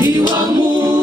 E o amor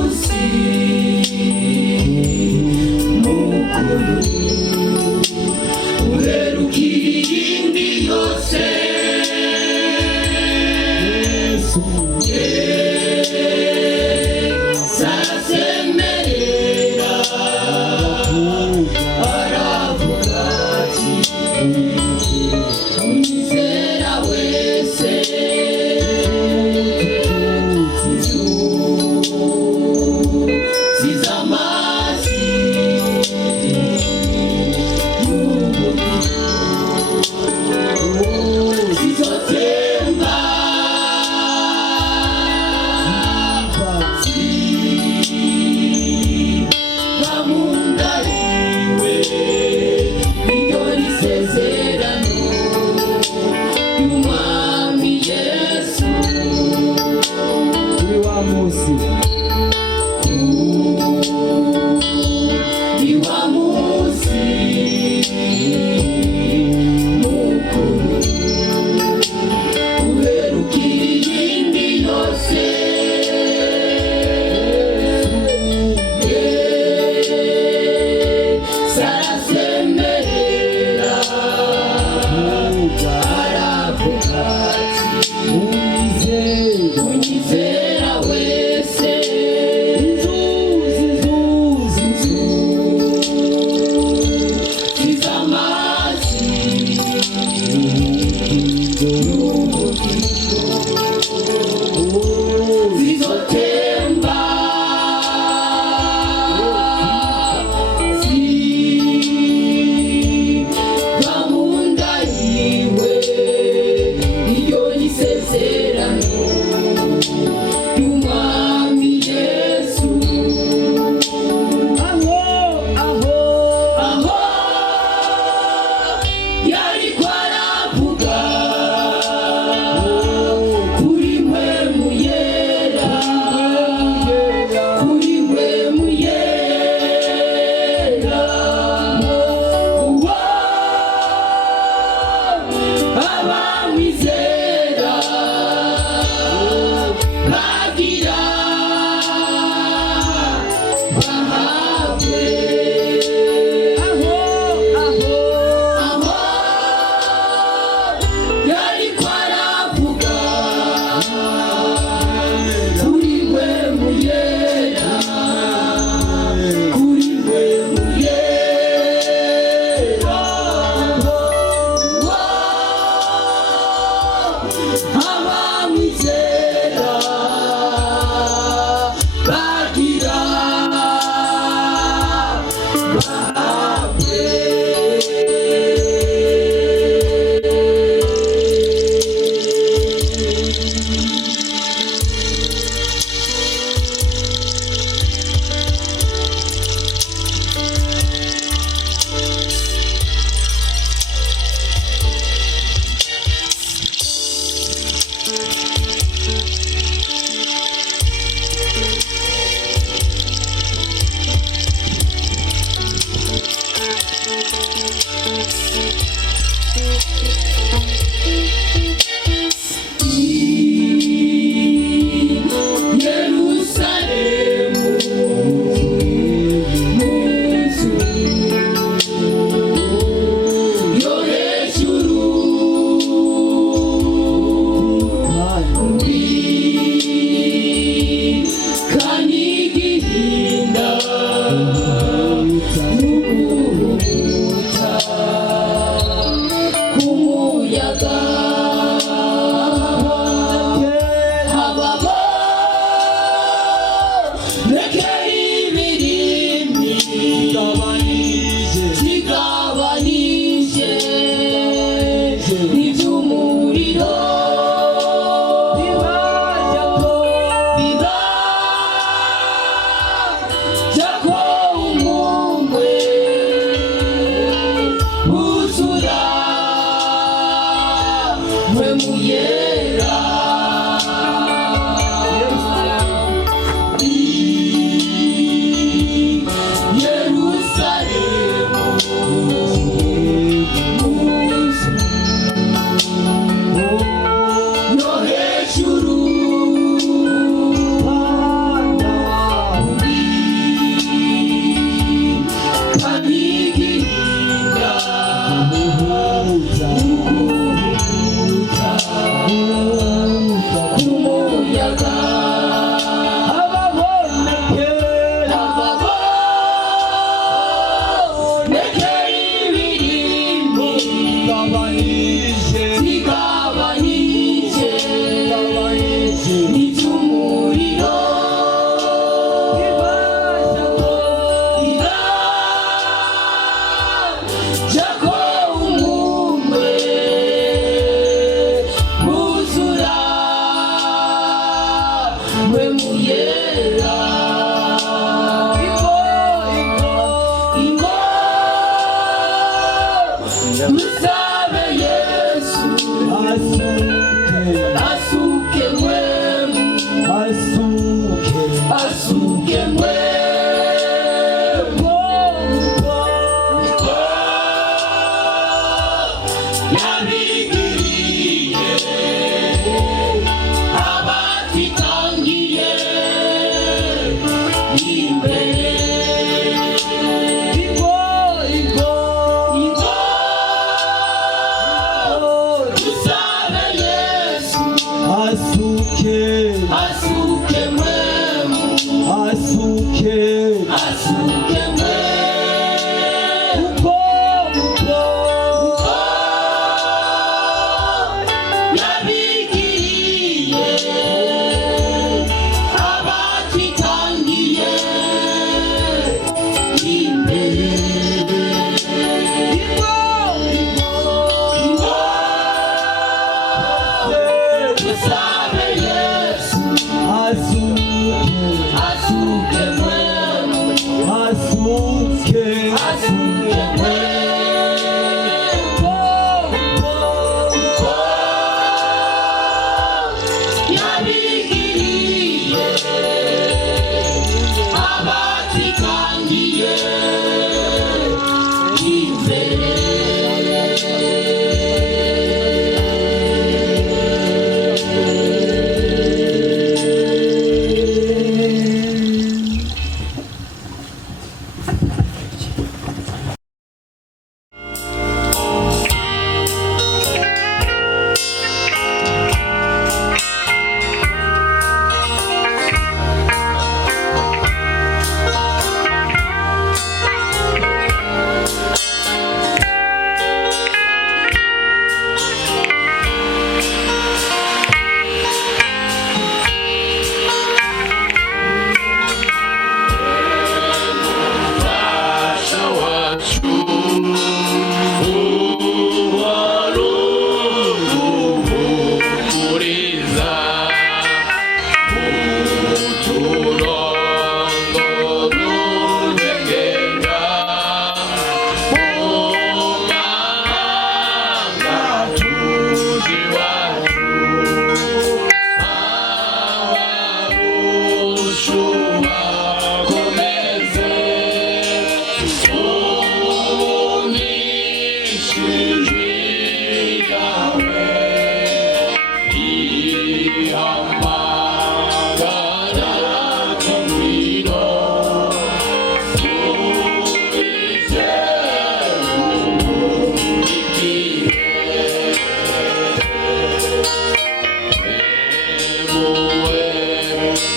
Unizera wese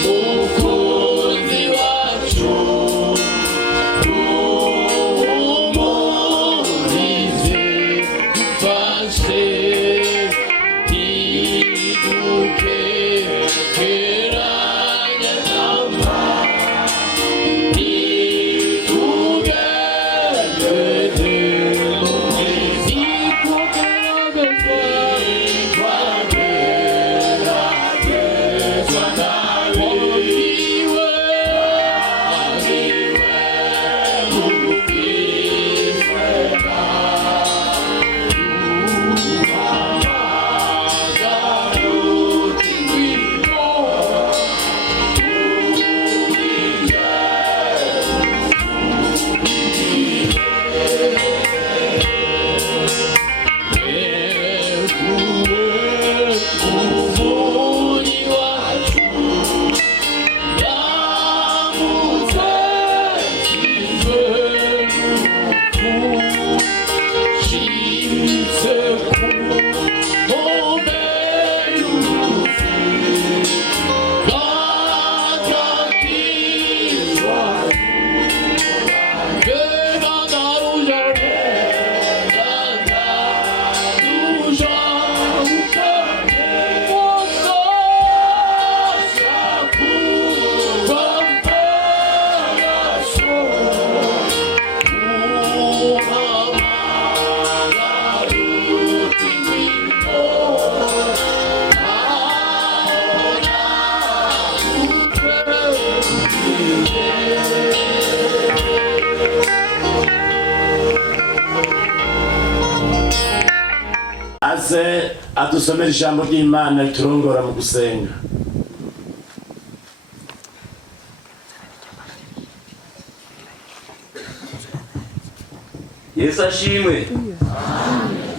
Mukuru aze adusomera ijambo ry'Imana riturongora mu gusenga. Yesu ashimwe.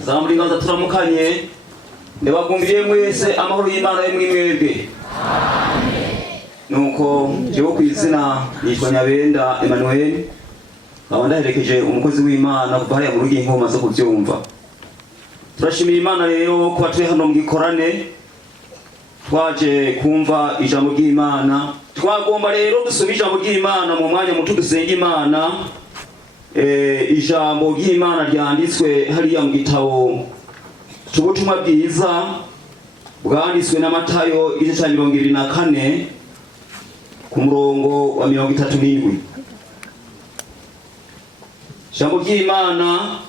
Zamburingaza turamukanye. Ndabagumbiye mwese amahoro y'Imana yo mwimwebwe. Nuko jewe kwizina nitwa Nyabenda Emmanuel. Nkaba ndaherekeje umukozi w'Imana kuva hariya mu rugi inkoma zo kuvyumva. Turashimira Imana rero ko turi hano mu gikorane twaje kumva ijambo ry'Imana. Twagomba rero gusoma ijambo ry'Imana mu mwanya muto dusenga Imana. Ijambo ry'Imana ryanditswe hariya mu gitabo cy'ubutumwa bwiza bwanditswe na Matayo igice cya 24 ku murongo wa 37. Ijambo ry'Imana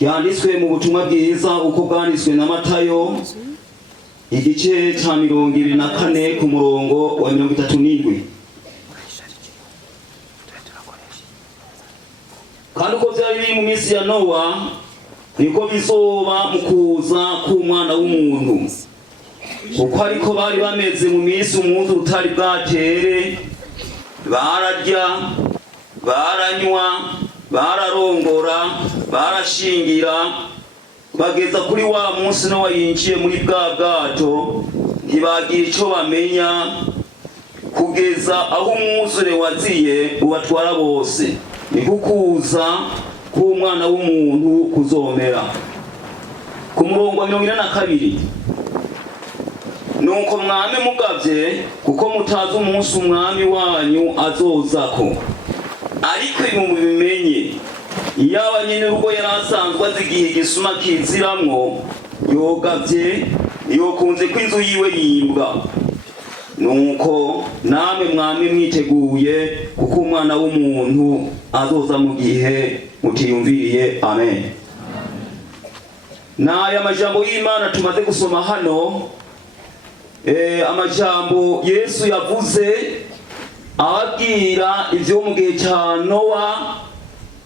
ryanditswe mu butumwa bwiza uko bwanditswe na Matayo igice cya 24 ku murongo wa 37. Kandi uko byari biri mu minsi ya Nowa niko bizoba mu kuza k'Umwana w'umuntu. Kuko ariko bari bameze mu minsi umuntu utari bwatere, bararya, baranywa, bararongora, barashingira, bageza kuri wa munsi Nowa yinjiye muri bwa bwato, ntibagira icyo bamenya kugeza aho umwuzure waziye ubatwara bose. Ni kukuza k'Umwana w'umuntu kuzomera. Ku murongo wa 42. Nuko mwame mugavye kuko mutazi umunsi umwami wanyu azozako. Ariko mubimenye iyaba nyene rugo yarasanzwe azigihe gisuma kiziramwo yogavye yokunze kw'inzu yiwe yimbwa. Nuko namwe mwami mwiteguye kuko Umwana w'umuntu azoza mu gihe mutiyumviriye. Amen. N'aya majambo y'Imana tumaze gusoma hano, amajambo Yesu yavuze ababwira ivyo mu gihe cya Nowa,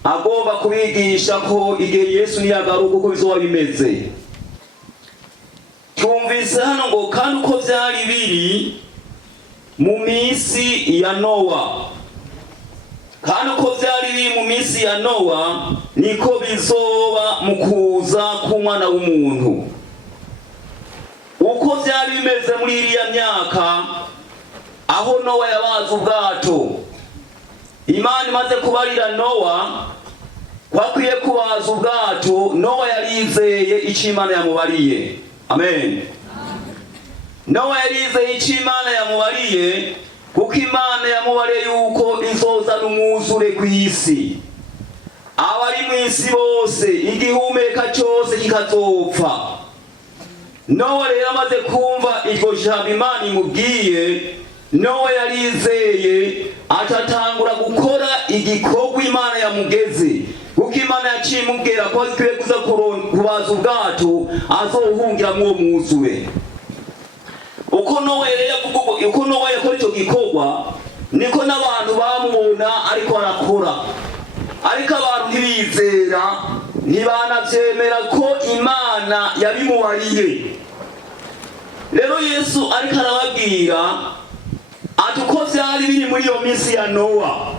agomba kubigisha ko igihe Yesu niyagaruka uko bizoba bimeze. Twumvise hano ngo kandi uko vyari biri mu minsi ya Nowa, kandi uko vyari biri mu minsi ya Nowa niko bizoba mu kuza k'Umwana w'umuntu. Uko vyari bimeze muri iriya myaka aho Nowa yabaza ubwato, Imana imaze kubarira Nowa kwakwiye kubaza ubwato, Nowa yarizeye icyo Imana yamubariye. Amen. Nowa yarizeye icyo Imana yamubariye kuko Imana yamubariye yuko izozana umwuzure ku isi. Abari mu isi bose igihumeka cyose kikazopfa. Nowa rero amaze kumva iryo jambo Imana imubwiye, Nowa yarizeye atatangura gukora igikorwa Imana yamugeze. Kuko Imana yaciye imubwira ko akwiye kuza kubaza ubwato azohungira mu mwuzure. Uko Nowa yakora icyo gikorwa niko n'abantu bamubona ariko arakora. Ariko abantu ntibizera, ntibanavyemera ko Imana yabimubariye. Rero Yesu ariko arababwira ati uko vyari biri muri iyo minsi ya Nowa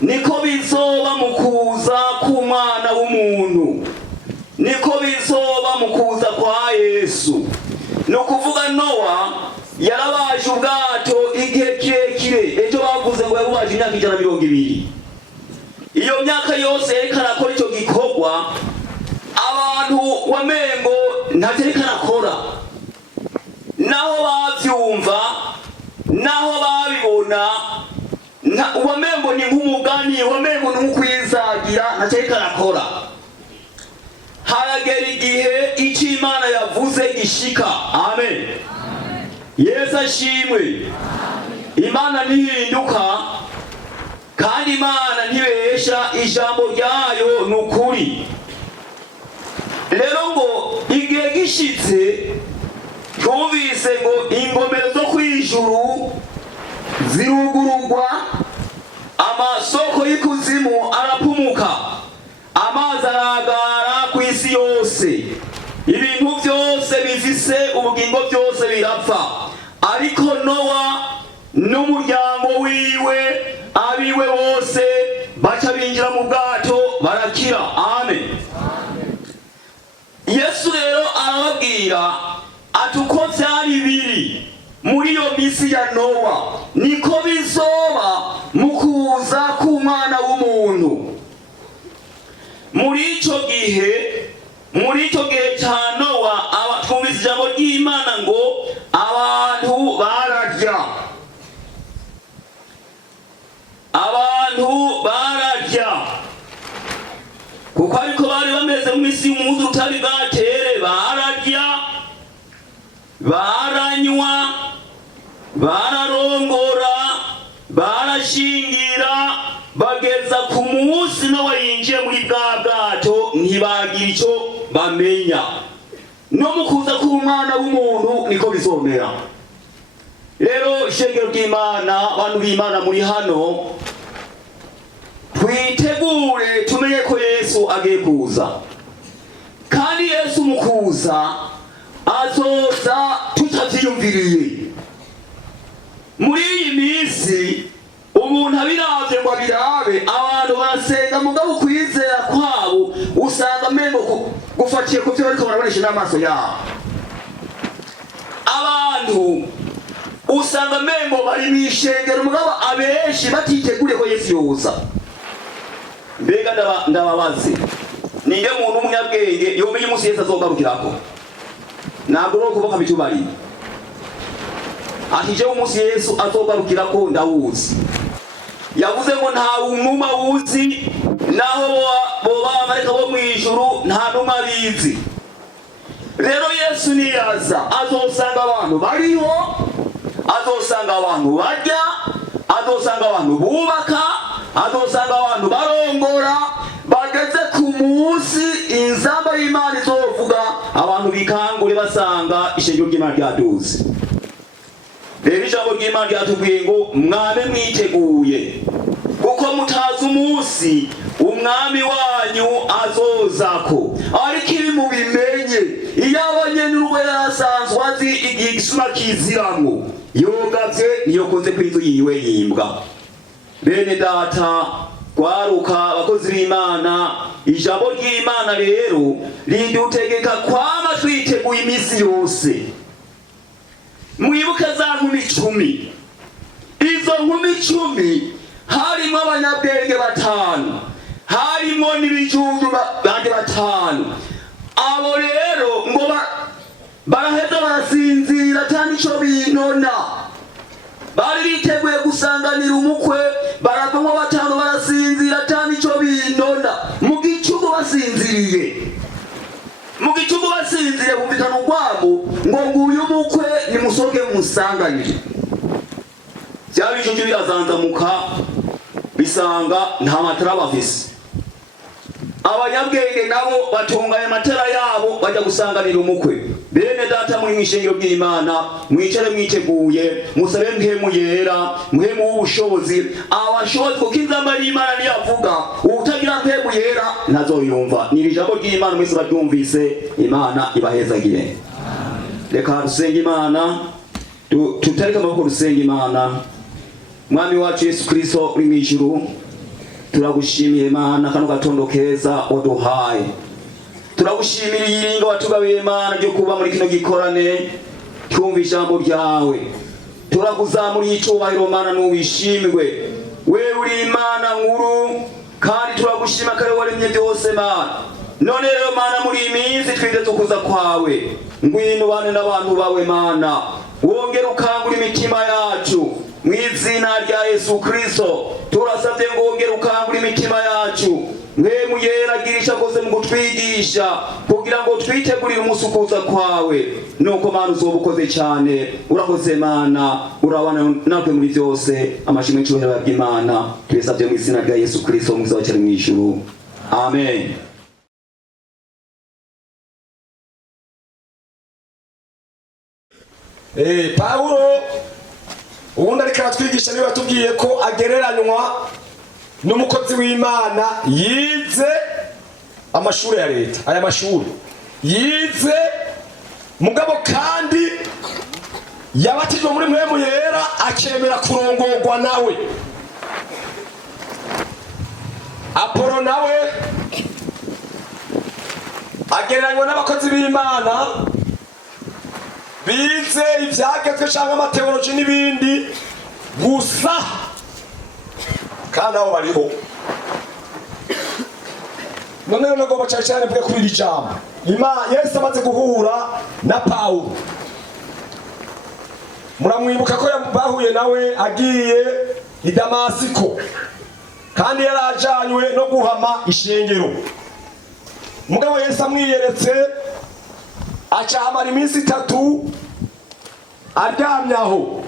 niko bizoba mu kuza k'Umwana w'umuntu, niko bizoba mu kuza kwa Yesu. No kuvuga Nowa yarabaje ubwato igihe kirekire, ejo bavuze ngo yabubaje imyaka 120. Iyo myaka yose yariko arakora icyo gikorwa, abantu wamengo ntacyo yariko arakora. Naho bavyumva, naho babibona, wamengo ni nk'umugani, wamengo ni nk'ukwizagira, ntacyo yariko arakora. Haragera igihe icyo Imana yavuze gishika. Amen. Yesu ashimwe. Imana ntihinduka kandi Imana ntibesha, ijambo ryayo nukuri. Rero ngo igihe gishitse twumvise ngo ingomero zo kwijuru zirugurugwa, amasoko y'ikuzimu arapumuka, amazi aragara ku isi isi yose. Ibintu byose bifise ubugingo byose birapfa, ariko Nowa n'umuryango wiwe abiwe bose baca binjira mu bwato barakira. Amen. Yesu rero arababwira ati uko byari biri muri iyo misi ya Nowa niko bizoba mu kuza k'Umwana w'umuntu. Muri icyo gihe cya Nowa twumvise ijambo ry'Imana ngo abantu bararya kuko ariko bari bameze mu isi y'umuhuzu utari bwatere. Bararya, baranywa, bararongora, barashingira, bageza ku munsi Nowa yinjiye muri bwa bwato ntibagira icyo bamenya. No mu kuza k'Umwana w'umuntu niko bizomera. Rero ishengero ry'Imana, abantu b'Imana muri hano, twitegure tumenye ko Yesu agiye kuza, kandi Yesu mu kuza azoza tutavyiyumviriye. Muri iyi minsi umuntu abiravye ngo abirabe, abantu barasenga mugabo kwizera kwabo usanga mengo gufatiye ku byo bariko barabonesha n'amaso yabo. Abantu usanga mengo bari mw'ishengero mugabo abenshi batiteguriye ko Yesu yoza. Mbega ndababaze, ninde muntu w'umunyabwenge yomenya umunsi Yesu azogarukirako? Ntabwo no kuvuga bitubari ati jewe umunsi Yesu azogarukirako ndawuzi. Yavuze ngo nta umuma wuzi, naho boba amareka bo mw'ijuru nta numa bizi. Rero Yesu niyaza azosanga abantu bariho, azosanga abantu barya, azosanga abantu bubaka, azosanga abantu barongora. Bageze ku munsi inzamba y'Imana izovuga, abantu bikangure basanga ishengero ry'Imana ryaduze. Rero ijambo ry'Imana ryatubwiye ngo mwame mwiteguye, kuko mutazi umunsi umwami wanyu azozako. Ariko ibi mubimenye, iyo abanyenurwe yarasanzwe azi igihe igisuma kiziramwo, yogavye niyokunze kw'inzu yiwe yimbwa. Bene data gwaruka abakozi b'Imana, ijambo ry'Imana rero ridutegeka kwama twiteguye iminsi yose. Mwibuke za nkumi 10. Izo nkumi 10 harimo abanyabwenge 5, harimo n'ibijunju bandi 5. Abo rero ngo baraheza barasinzira cyane ico binona. Bari biteguye gusanganira umukwe, baravamo 5 barasinzira cyane ico binona. Mu gicuku basinziriye bumvikana urwamo ngo nguyu umukwe nimusohoke musanganire. Bya bijunju birazanzamuka bisanga nta matara bafise. Abanyabwenge nabo batunganya amatara yabo bajya gusanganira umukwe. Bene data muri mw'ishengero ry'Imana, mwicare mwiteguye, musabe mpemu yera, mpemu w'ubushobozi. Abashobozi kuko inzamba y'Imana niyavuga, utagira mpemu yera ntazoyumva. Ni ijambo ry'Imana mwese baryumvise, Imana ibahezagire. Reka dusenge Imana, tutareka amaboko dusenge Imana. Mwami wacu Yesu Kristo uri mw'ijuru, turagushimiye Imana kano gatondo keza waduhaye. Turagushimira iyiringa watugabiye Imana ryo kuba muri kino gikorane twumva ijambo ryawe. Turakuzamuriye icubahiro Mana n'uwishimwe. Wewe uri Imana nkuru kandi turagushima kare waremye byose Mana. None rero Mana muri iyi minsi twiteze ukuza kwawe, ngwino ubane n'abantu bawe Mana, wongere ukangura imitima yacu mw'izina rya Yesu Kristo. Turasabye ngo wongere ukangura imitima yacu, mpemu yera girisha kose mu gutwigisha kugira ngo twitegurire umunsi ukuza kwawe. Nuko Mana uzobukoze cyane, urakoze Mana, urabana natwe muri byose. Amashimwe cyubahiro y'Imana tubisabye mu izina rya Yesu Kristo mwiza wa cyane mw'ijuru. Amen. Paulo ubundi ariko aratwigisha niba tubwiye ko agereranywa n'umukozi w'Imana yize amashuri ya leta, aya mashuri yize mugabo kandi yabatijwe muri mpwemu yera akemera kurongorwa nawe. Apolo nawe agereranywa n'abakozi b'Imana bize ivyagezwe cyangwa amateoloji n'ibindi gusa, kandi abo bariho. None rero nagomba cyane mvuge kuri iri jambo. Yesu amaze guhura na Pawulo, muramwibuka ko bahuye nawe agiye i Damasiko, kandi yarajanywe no guhama ishengero. Mugabo Yesu amwiyeretse acahamara iminsi 3 aryamye aho.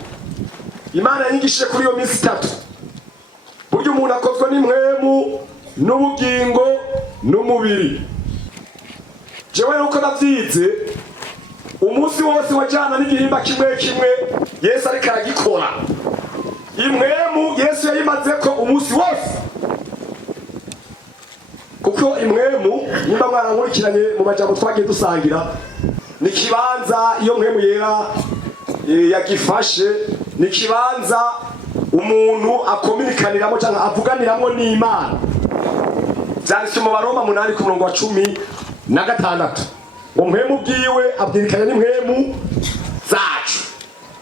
Imana yigishije kuri iyo minsi 3 buryo umuntu akozwe n'impwemu n'ubugingo n'umubiri. Jewe uko navyize umunsi wose wajana n'igihimba kimwe kimwe Yesu ariko aragikora. Impwemu Yesu yayimaze ko umunsi wose, kuko impwemu nimba mwarankurikiranye mu majambo twagiye dusangira, ni kibanza iyo mpwemu yera yagifashe, ni kibanza umuntu akominikaniramo cyangwa avuganiramo n'Imana. Byanditse mu Baroma 8:16 ngo mpwemu bwiwe abwirikanya n'impwemu zacu.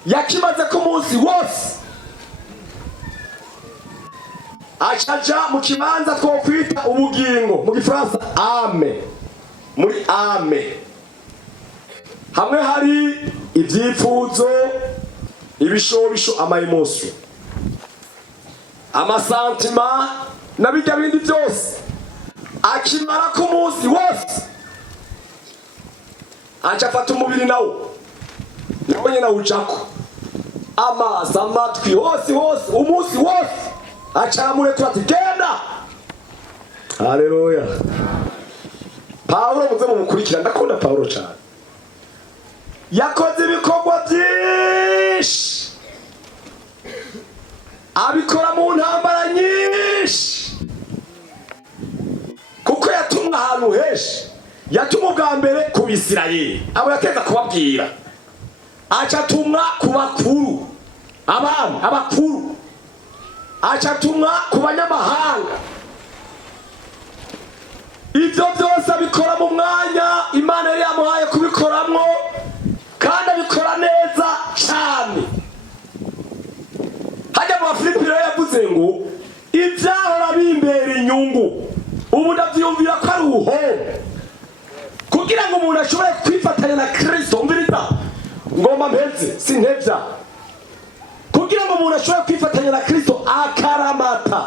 Yakimaze ko umunsi wose acaja mu kibanza twokwita ubugingo, mu Gifaransa ame, muri ame hamwe hari ivyipfuzo, ibishobisho, amaemosio, amasantima na bijya bindi byose. Akimara ku munsi wose acafata umubiri nawo nyine nawujako, amazi, amatwi, hose umunsi wose acamure turati genda. Haleluya. Pawulo muze mumukurikira, ndakunda Pawulo cyane. Yakoze ibikorwa byinshi, abikora mu ntambara nyinshi, kuko yatumwa ahantu henshi. Yatumwa bwa mbere ku Bisirayeli, abo yateza kubabwira. Acatumwa ku bakuru, abami, abakuru. Acatumwa ku banyamahanga. Ibyo byose abikora mu mwanya Imana yari yamuhaye kubikoramwo, kandi abikora neza cyane. Hajya mu Bafilipi yavuze ngo ibyahora bimbera inyungu ubu ndavyumvira ko ari ubuhombe. Kugira ngo umuntu ashobore kwifatanya na Kristo, umviriza ngoma mpeze sintevya, kugira ngo umuntu ashobore kwifatanya na Kristo akaramata,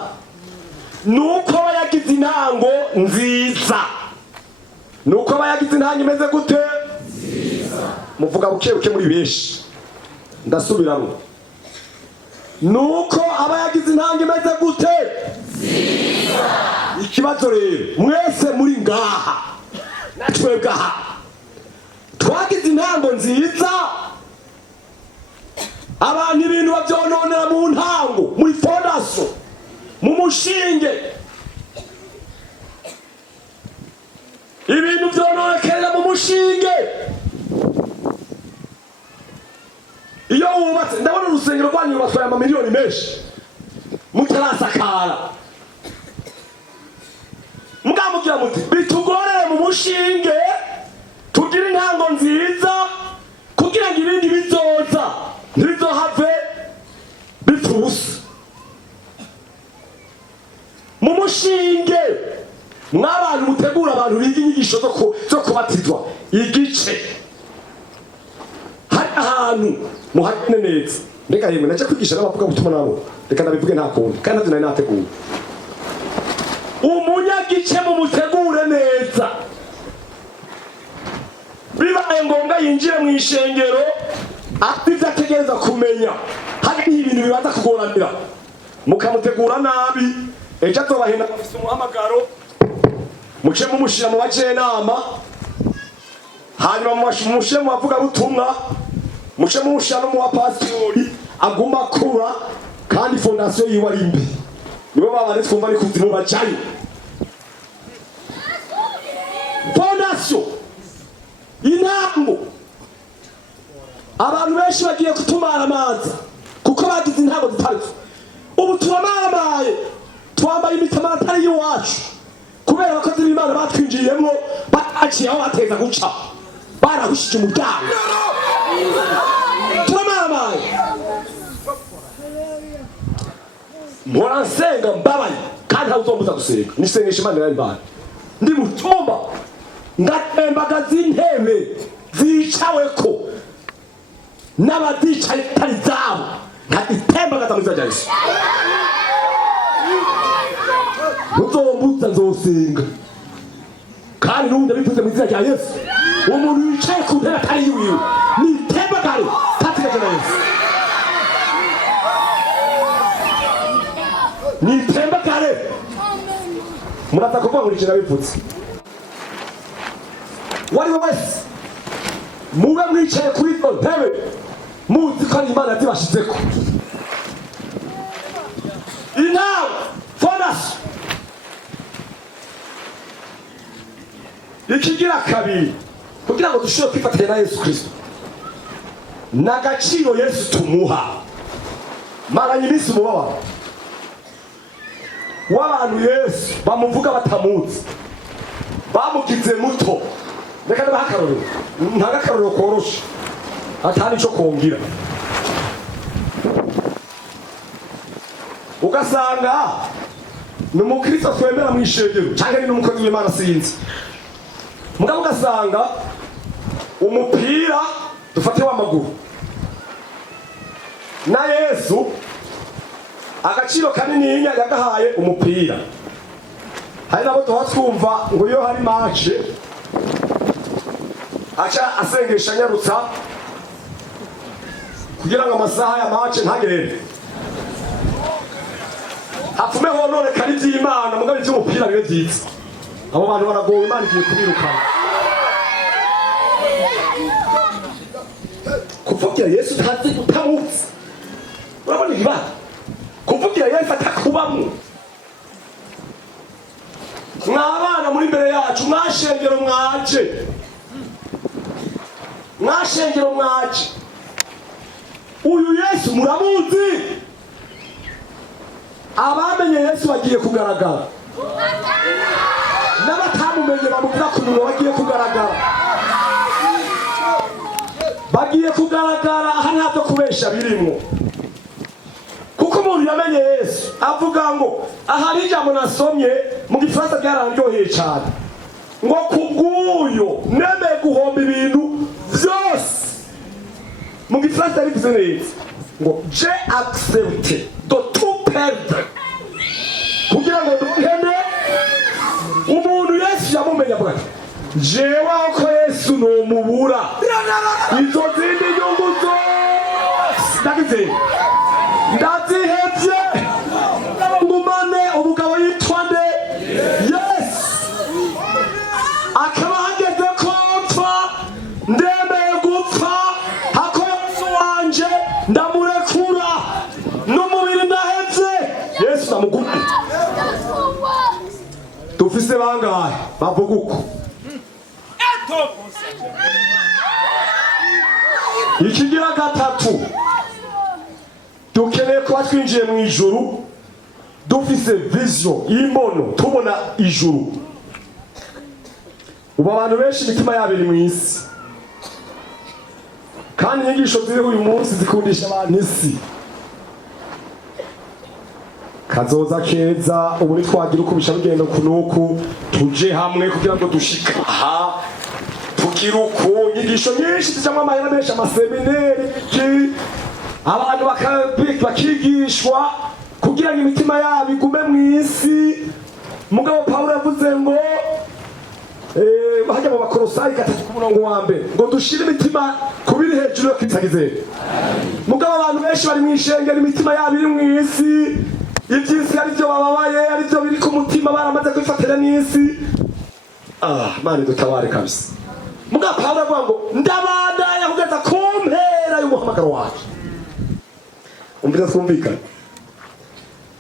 nuko aba yagize intango nziza. Nuko aba yagize intango imeze gute? Nziza. Muvuga bukebuke muri benshi, ndasubiramo. Nuko aba yagize intango imeze gute? Nziza. Ikibazo rero mwese muri ngaha natwebwe aha twagize intango nziza, abantu ibintu bavyononera mu ntango, muri fondation, mu mushinge, ibintu vyononekerera mu mushinge. Iyo wubatse, ndabona urusengero rwanyu rubatwaye amamiliyoni menshi mutarasakara, mukamugira muti bitugorere mu mushinge tugira intango nziza, kugira ngo ibindi bizoza ntibizohave bipfusa. Mu mushinge mw'abantu mutegura abantu biga inyigisho zo kubatizwa, igice hari ahantu muhagene neza. Mbega yemwe naje kwigisha n'abavuga gutuma nabo, reka ndabivuge nta kundi, kandi navyo nari nateguye. Umunyagice mumutegure neza, bibaye ngombwa yinjire mu ishengero afite ategereza kumenya hari ibintu bibanza kugoranira, mukamutegura nabi, ejo atobahenda afise umuhamagaro, muce mumushira mu bajenama, hanyuma mumushe mu bavuga butumwa, muce mumushira no mu bapasitori aguma akura, kandi fondation yiwe ari mbi. Nibo babane twumva ni kuzimu bajayo. intango abantu benshi bagiye kutumara amazi kuko bagize intango zitarizo. Ubu turamaramaye twambaye imitamara atari iwacu kubera abakozi b'Imana batwinjiyemo bataciye aho bateza guca barahushije umuryango. Turamaramaye mpora nsenga mbabaye kandi ntawe uzombuza gusenga nisengesha Imana irambara. Ndi mu cyumba ngatembagaza intebe zicaweko n'abadicaye atari zabo nkazitembagaza mu izina rya Yesu. Ntuzombuza nzosenga kandi n'ubundi abivuze mu izina rya Yesu. Umuntu yicaye ku ntebe atari yiwiwe nitembagare katika jina la Yesu. Nitembagare. Murata kuvuga ngo nicyo nabivutse. Wari wese mube mwicaye kuri iyo ntebe muzi ko Imana zibashizeko. Inama fondasi ikigira kabiri kugira ngo dushobore kwifatanya na Yesu Kristo n'agaciro Yesu tumuha. Maranye iminsi umubabaro w'abantu Yesu bamuvuga batamuzi bamugize muto. Reka ndabaha akarorero, nta gakarorero koroshe atari cyo kongira. Ugasanga ni umukristo twemera mu ishengero cyangwa ni n'umukozi w'Imana sinzi, mugabo ugasanga umupira dufate w'amaguru na Yesu agaciro kanini yagahaye umupira. Hari nabo tuha twumva ngo iyo hari match acha asengesha nyarutsa kugira ngo amasaha ya match ntagende hapfume honore kari by'Imana mugabo iby'umupira bibe byiza. Abo bantu baragowe, Imana igiye kubirukana. Kuvugira Yesu ntazi gutamutse urabona ibara kuvugira Yesu atakubamwe. Mwabana muri mbere yacu mwashengero mwaje uyu Yesu muramuzi. Abamenye Yesu bagiye kugaragara n'abatamumenye bamubwira ko umuntu bagiye kugaragara. Bagiye kugaragara aha ntabyo kubesha birimo kuko umuntu yamenye Yesu avuga ngo ahari ijambo nasomye mu Gifaransa byarandyoheye cyane ngo kubw'uyo nemeye guhomba ibintu byose. Mu Gifaransa rivuze neza ngo j'ai accepté de tout perdre kugira ngo duhene umuntu Yesu yamumenye avuga ati jewe ko Yesu nomubura izo zindi nyungu zose ndazihevye ngumane umugabo yitwa nde Yesu akaba hageze ko mpfa ndemeye gupfa hako Yesu wanje ndamurekura n'umubiri ndahevye Yesu namugumane. Dufise bangahe bavuga uko? Ikigira gatatu dukeneye kuba twinjiye mu ijuru dufise vision y'imbono tubona ijuru. Ubu abantu benshi imitima yabo iri mu isi kandi inyigisho ziriho uyu munsi zikundisha abantu isi. Kazoza keza ubu nitwagira uko bisha bigenda kunuku tuje hamwe kugira ngo dushika aha tugira uko inyigisho nyinshi zijamwe amahera menshi amaseminari abantu bakigishwa kugira ngo imitima yabo igume mu isi. Mugabo Pawulo yavuze ngo hajya mu Bakolosayi 3:1 ngo dushire imitima kubiri hejuru yo kwitagizera. Mugabo abantu benshi bari mu ishengero imitima yabo iri mu isi, iby'isi ari byo bababaye ari byo biri ku mutima baramaze kwifatira n'isi. Mani dutabare kabisa. Mugabo Pawulo avuga ngo ndabandanya kugeza ku mpera y'umuhamagaro wacu. Umvira twumvikana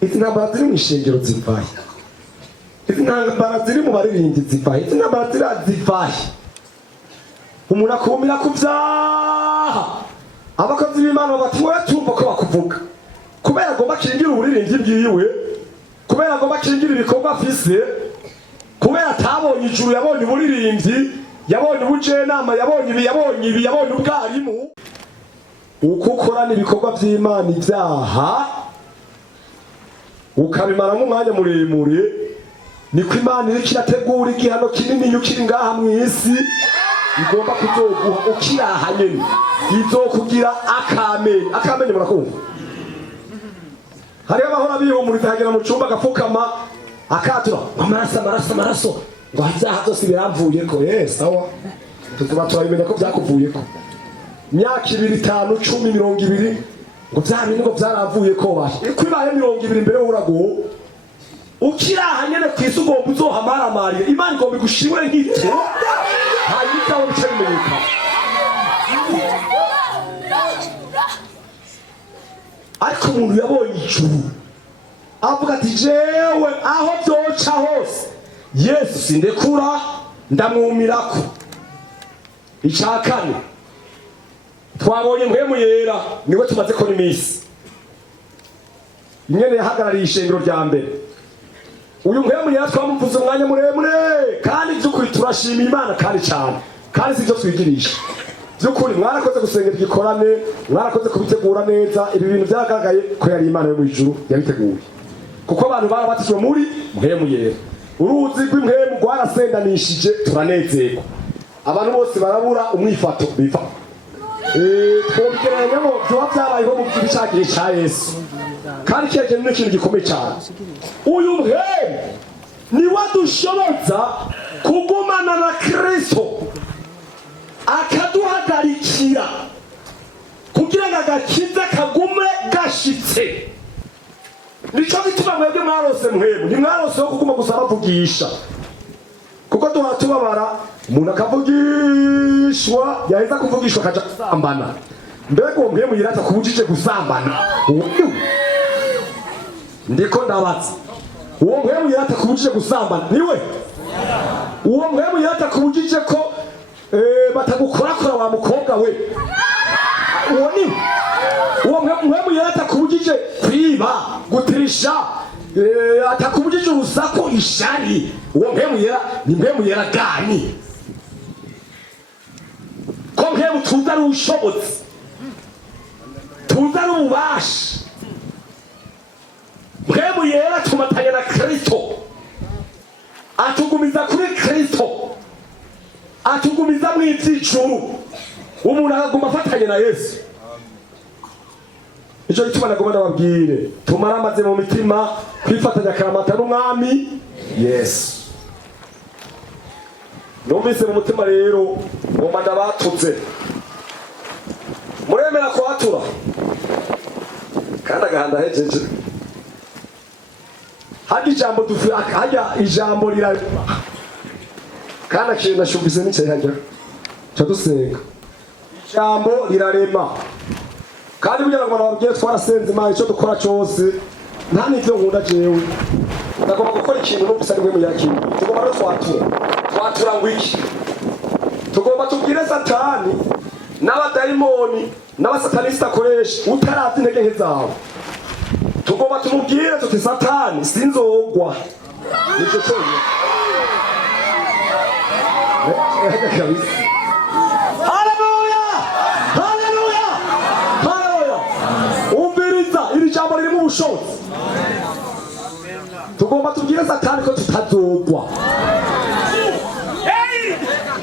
izi ntambara ziri mu ishengero zivahe, izi ntambara ziri mu baririmbyi zivahe, izi ntambara zivahe. umuntu akumira ku byaha abakozi b'Imana bati wowe tumva ko bakuvuga kubera agomba kingira uburirimbyi bwiwe, kubera agomba kingira ibikorwa afise, kubera atabonye ijuru, yabonye uburirimbyi, yabonye ubujenama, yabonye ubwarimu. Uko ukorana ibikorwa by'Imana ibyaha ukabimara nk'umwanya muremure, niko Imana iriko irategura igihano kinini ukiri ngaha mw'isi igomba kuzoguha ukiraha nyene, izokugira akamenye murakumva. Hariho abahora bihumuriza hagera mu cumba agapfukama akatura amaraso ngo ibyaha byose biramvuyeko. Sawa, tuzoba turabimenya ko byakuvuyeko. Myaka 2, 5, 10, 20 ngo byamini ngo byaravuyeko bahe kwibaye 20 mbere urago ukiraha nyene kwisi ugomba uzohamaramarire. Imana igomba igushimure nk'icyo hanyuma aho bice bimenyeka. Ariko umuntu yabonye ijuru avuga ati jewe aho byoca hose Yesu sindekura ndamwumirako. Icakane twabonye mpwemu yera niwe tumaze ko n'imisi nyene yahagarariye ishengero rya mbere. Uyu mpwemu yera twamuvuze umwanya muremure kandi by'ukuri turashimira Imana kandi cyane, kandi sivyo twigirisha by'ukuri. Mwarakoze gusengera igikorane, mwarakoze kubitegura neza. Ibi bintu byagaragaye ko yari Imana yo mu ijuru yabiteguye, kuko abantu barabatijwe muri mpwemu yera. Uruzi rw'impwemu rwarasendanishije, turanezerwa. Abantu bose barabura umwifato biva twongeranya ngo byoba byabayeho mu gihe cya Yesu, kandi kiyaje ni ikintu gikomeye cyane. Uyu mpwemu niwe dushoboza kugumana na Kristo, akaduhagarikira kugira ngo agakiza kagume gashitse. Nico gituma mwebwe mwarose mpwemu, ni mwarose wo kuguma gusa bavugisha, kuko duha tubabara umuntu akavugishwa yaheza kuvugishwa akaja gusambana. Mbega uwo mpwemu yirata kubujije gusambana? Ndiko ndabaza, uwo mpwemu yirata kubujije gusambana niwe? Uwo mpwemu yirata kubujije ko batagukorakora wa mukobwa we? Uwo ni uwo mpwemu yirata kubujije kwiba, gutirisha, atakubujije urusaku, ishari. Uwo mpwemu yera ni mpwemu yera gani? Ko mpwemu tuza ari ubushobozi, tuza ari ububasha. Mpwemu yera tumatanya na Kristo, atugumiza kuri Kristo, atugumiza mu iby'ijuru. Umuntu akaguma afatanye na Yesu. Icyo gituma nagomba ndababwire, tumaramaze mu mitima kwifatanya karamata n'umwami Yesu. Numvise mu mutima rero ngomba ndabatutse, muremera kwatura kandi agahanda hejeje. Hadi ijambo hajya ijambo rirarema kandi akintu nashumvise nicaye hajya cyadusenga. Ijambo rirarema kandi kugira ngo nababwiye twarasenze Imana icyo dukora cyose nta n'ibyo nkunda jewe. Ndagomba gukora ikintu n'ubisa nimwe muyakindi. Tugomba no twatura ngo iki? Tugomba tubwire Satani n'abadayimoni n'abasatanista akoresha utarazi intege nke zawe. Tugomba tumubwire tuti Satani sinzogwa. Nicyo cyonyine. Haleluya! Haleluya! Haleluya! Umviriza iri jambo ririmo ubushobozi. Tugomba tubwire Satani ko tutazogwa.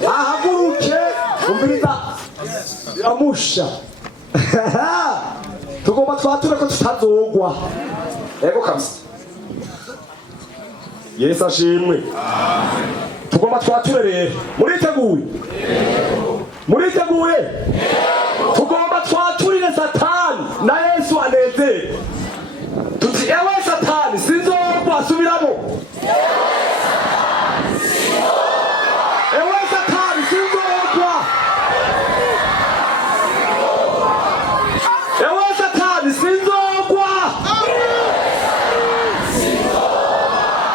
Ahaguruke, umviriza biramusha. Tugomba twature ko tutazogwa. Ego kabisa. Yesu ashimwe. Tugomba twature rero. Muriteguye? Muriteguye? Tugomba twaturire Satani na Yesu anezerwe. Tuti ewe Satani sinzogwa, subiramo. Ewe Satani sinzogwa. Ewe Satani sinzogwa.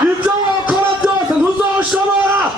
Ibyo wakora byose ntuzoshobora.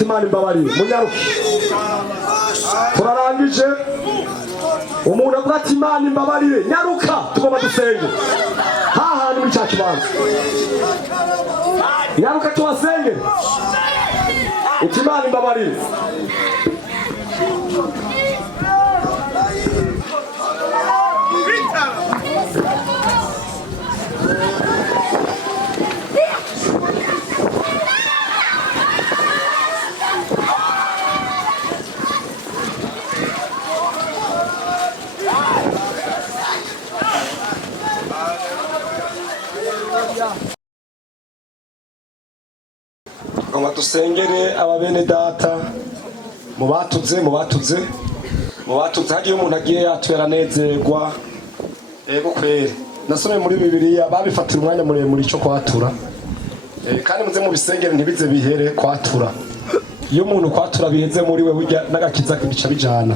ati Imana imbabarire munyaruke. Turarangije. Umuntu avuga ati Imana imbabarire nyaruka tugomba dusenge. Hantu muri cya kibanza. Nyaruka tubasenge. Uti Imana imbabarire. Ngo dusengere ababene data mu batuze hagiye umuntu agiye yatwera nezerwa. Ego kwere nasomye muri Bibiliya babifatira umwanya muremure cyo kwatura, kandi muze mu bisengere ntibize bihere kwatura. Iyo umuntu kwatura biheze muri we burya n'agakiza kibica bijana.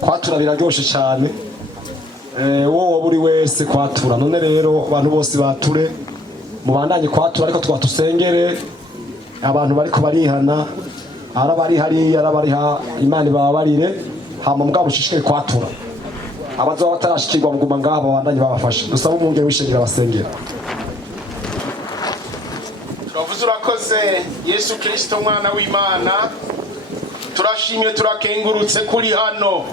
Kwatura biraryoshe cyane, wowe buri wese kwatura. None rero abantu bose bature mubandanye kwatura, ariko twatusengere abantu bariko barihana, arabari hari arabariha Imana bababarire, hama mugabo ushishikaye kwatura. Abazoba batarashikirwa muguma ngabo bandanye babafasha. Dusaba umwungere w'ishengero abasengera. Turavuze urakoze Yesu Kristo mwana w'Imana, turashimye turakengurutse kuri hano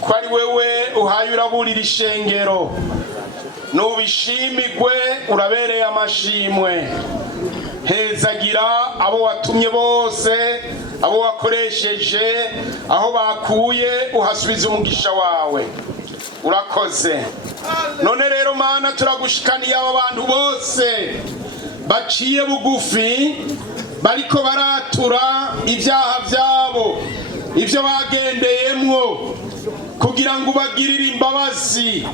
ko ari wewe uhaye uraburira ishengero. Nubishimigwe urabereye amashimwe. Hezagira abo watumye bose, abo wakoresheje, aho bakuye uhasubiza umugisha wawe. Urakoze. None rero Mana turagushikaniye aba bantu bose baciye bugufi bariko baratura ibyaha byabo, ibyo bagendeyemwo, kugira ngo ubagirire imbabazi,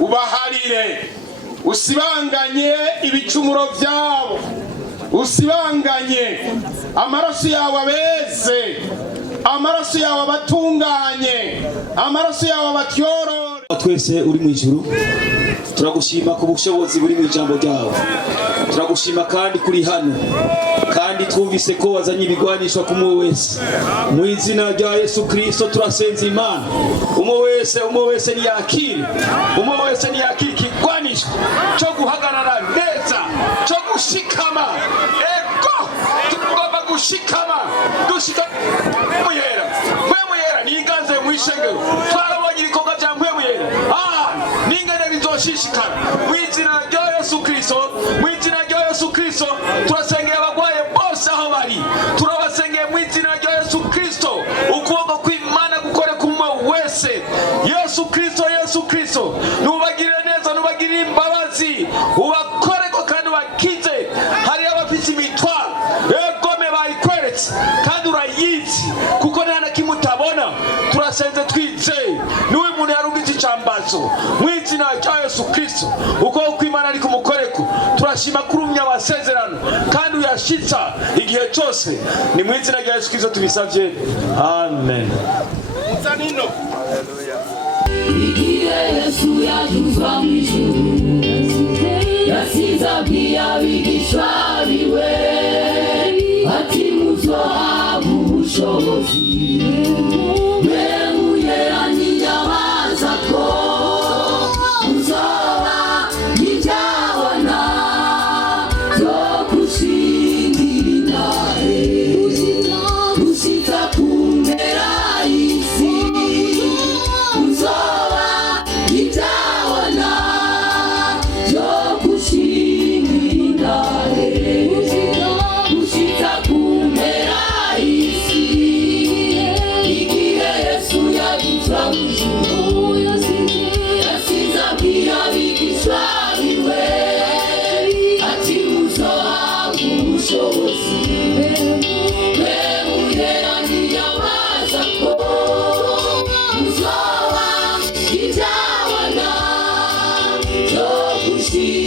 ubaharire, usibanganye ibicumuro byabo, usibanganye amaraso yawe abeze, amaraso yawe abatunganye, amaraso yawe abatyorore. Twese uri mu ijuru turagushima ku bushobozi buri mu ijambo ryawe, turagushima kandi kuri hano, kandi twumvise ko wazanye ibigwanishwa ku umwe wese. Mu izina rya Yesu Kristo turasenze Imana, umwe wese niyakire, umwe wese niyakire ikigwanishwa cyo guhagarara neza, cyo gushikama. Ego tugomba gushikama, mwemuyera niganze mu ishengero. Twarabonye ibikorwa bya mwemuyera, ningene bizoshishikana mu izina rya Yesu Kristo. Mu izina rya Yesu Kristo turasengera abagwaye bose aho bari, turabasengeye mu izina rya Yesu Kristo. Ukuboko kw'Imana gukore kumwe wese. Yesu Kristo nubagirire neza, nubagirire imbabazi, ubakoreko kandi ubakize. Hari abafite imitwaro egome bayikweretse kandi urayizi, kuko nta na kimwe utabona. Turasenze twizeye niwe muntu yarungitse icambazo mu izina rya Yesu Kristo. Ukuboko kw'Imana ari kumukoreko. Turashima kuri umunyabasezerano kandi uyashitsa igihe cyose. Ni mu izina rya Yesu Kristo tubisavye, amen. Igihe Yesu yatuzwa mu ijuru, yasize abwiye abigishwa biwe ati muzohabwa ubushobozi, mwemuyera ntiyabaza ko muzoba n'ibyabona byo gushingira intahe gushitsa ku mpera y'isi. Muzoba n'ibyabona byo gushingira intahe gushitsa ku mpera y'isi. Igihe Yesu yagitwa mu ijuru, yasize abwiye abigishwa biwe ati muzohabwa ubushobozi, mwemuyera ntiyabaza ko muzoba ibyabona byo gushingira